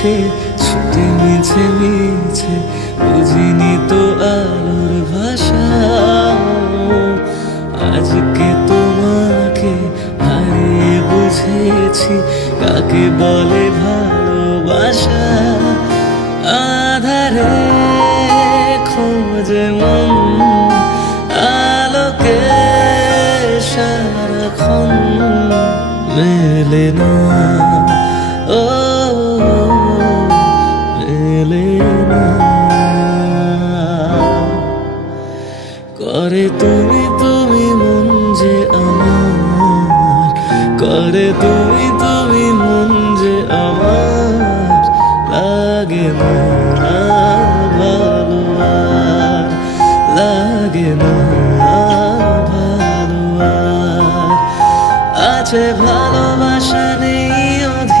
গেছে ছুটে মিছে মিছে, বুঝিনি তো আলোর ভাষা। আজকে তোমাকে হারিয়ে বুঝেছি কাকে বলে ভালোবাসা। আধারে খোঁজে মন আলোকে সারাক্ষণ, মেলে না।